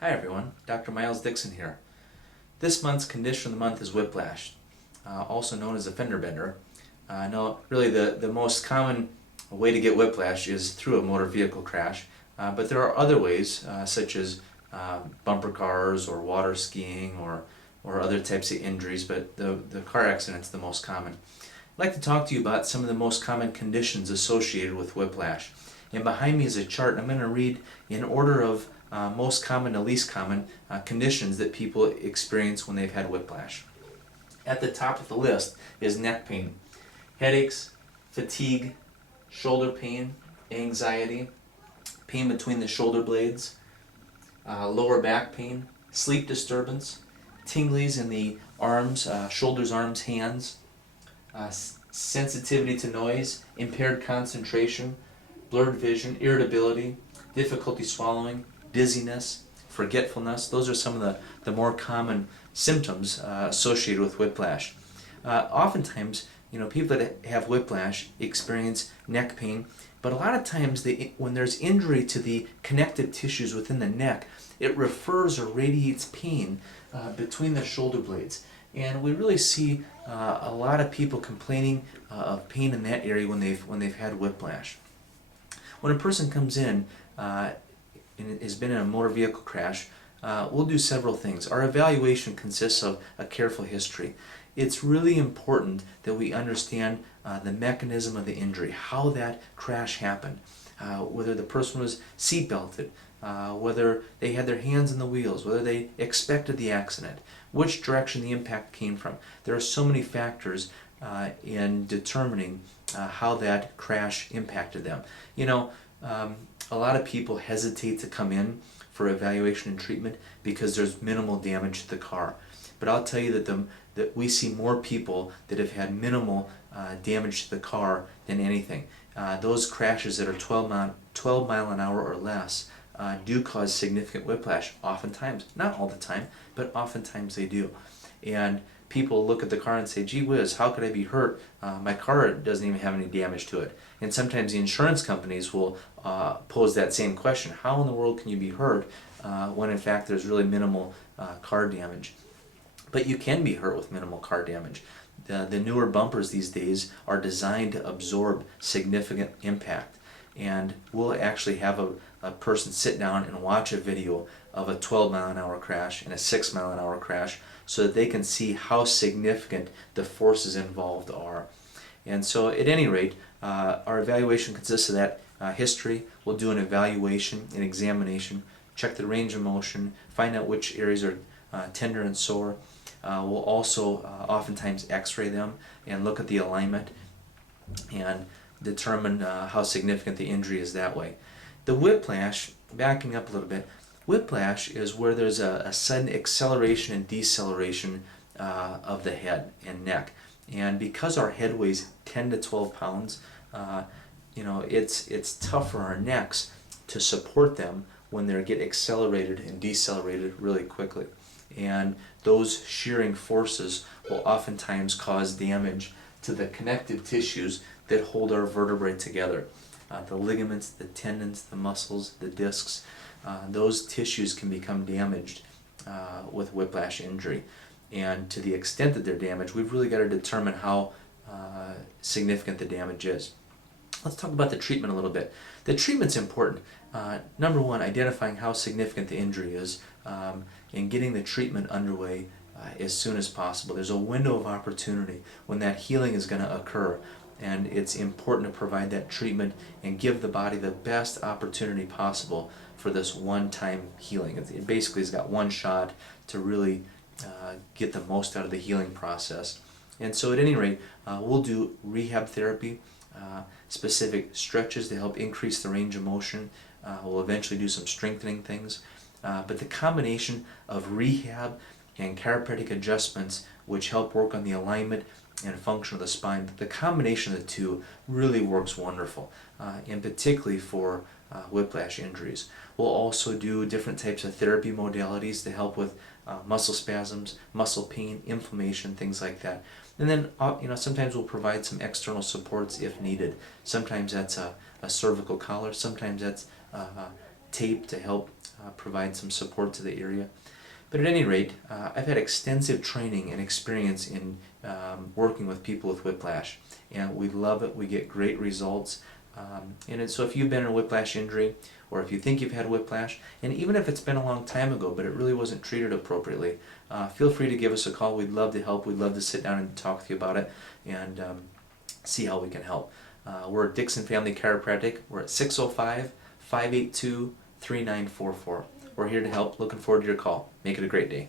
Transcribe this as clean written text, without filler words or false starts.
Hi everyone, Dr. Myles Dixon here. This month's condition of the month is whiplash, also known as a fender bender. Now, really the most common way to get whiplash is through a motor vehicle crash, but there are other ways, such as bumper cars or water skiing or other types of injuries, but the car accident's the most common. I'd like to talk to you about some of the most common conditions associated with whiplash. And behind me is a chart, and I'm going to read in order of most common to least common conditions that people experience when they've had whiplash. At the top of the list is neck pain, headaches, fatigue, shoulder pain, anxiety, pain between the shoulder blades, lower back pain, sleep disturbance, tinglies in the arms, shoulders, arms, hands, sensitivity to noise, impaired concentration, blurred vision, irritability, difficulty swallowing, dizziness, forgetfulness. Those are some of the more common symptoms associated with whiplash. Oftentimes, people that have whiplash experience neck pain, but a lot of times when there's injury to the connective tissues within the neck, it refers or radiates pain between the shoulder blades. And we really see a lot of people complaining of pain in that area when they've had whiplash. When a person comes in and has been in a motor vehicle crash, we'll do several things. Our evaluation consists of a careful history. It's really important that we understand the mechanism of the injury, how that crash happened, whether the person was seat belted, whether they had their hands in the wheels, whether they expected the accident, which direction the impact came from. There are so many factors in determining how that crash impacted them. A lot of people hesitate to come in for evaluation and treatment because there's minimal damage to the car. But I'll tell you that we see more people that have had minimal damage to the car than anything. Those crashes that are 12 mile an hour or less do cause significant whiplash, oftentimes. Not all the time, but oftentimes they do. And people look at the car and say, gee whiz, how could I be hurt? My car doesn't even have any damage to it. And sometimes the insurance companies will pose that same question. How in the world can you be hurt when in fact there's really minimal car damage? But you can be hurt with minimal car damage. The newer bumpers these days are designed to absorb significant impact. And we'll actually have a person sit down and watch a video of a 12 mile an hour crash and a 6 mile an hour crash so that they can see how significant the forces involved are. And so at any rate, our evaluation consists of that history. We'll do an evaluation, an examination, check the range of motion, find out which areas are tender and sore. We'll also oftentimes x-ray them and look at the alignment and determine how significant the injury is that way. The whiplash, backing up a little bit, whiplash is where there's a sudden acceleration and deceleration of the head and neck. And because our head weighs 10 to 12 pounds, it's tough for our necks to support them when they get accelerated and decelerated really quickly. And those shearing forces will oftentimes cause damage to the connective tissues that hold our vertebrae together. The ligaments, the tendons, the muscles, the discs, those tissues can become damaged with whiplash injury. And to the extent that they're damaged, we've really got to determine how significant the damage is. Let's talk about the treatment a little bit. The treatment's important. Number one, identifying how significant the injury is and getting the treatment underway as soon as possible. There's a window of opportunity when that healing is going to occur, and it's important to provide that treatment and give the body the best opportunity possible for this one-time healing. It basically has got one shot to really get the most out of the healing process. And so at any rate, we'll do rehab therapy, specific stretches to help increase the range of motion. We'll eventually do some strengthening things. But the combination of rehab and chiropractic adjustments, which help work on the alignment and function of the spine, the combination of the two really works wonderful, and particularly for whiplash injuries. We'll also do different types of therapy modalities to help with muscle spasms, muscle pain, inflammation, things like that. And then sometimes we'll provide some external supports if needed. Sometimes that's a cervical collar, sometimes that's tape to help provide some support to the area. But at any rate, I've had extensive training and experience in working with people with whiplash, and we love it. We get great results. So if you've been in a whiplash injury, or if you think you've had whiplash, and even if it's been a long time ago but it really wasn't treated appropriately, feel free to give us a call. We'd love to help. We'd love to sit down and talk with you about it and see how we can help. We're at Dixon Family Chiropractic. We're at 605-582-3944. We're here to help. Looking forward to your call. Make it a great day.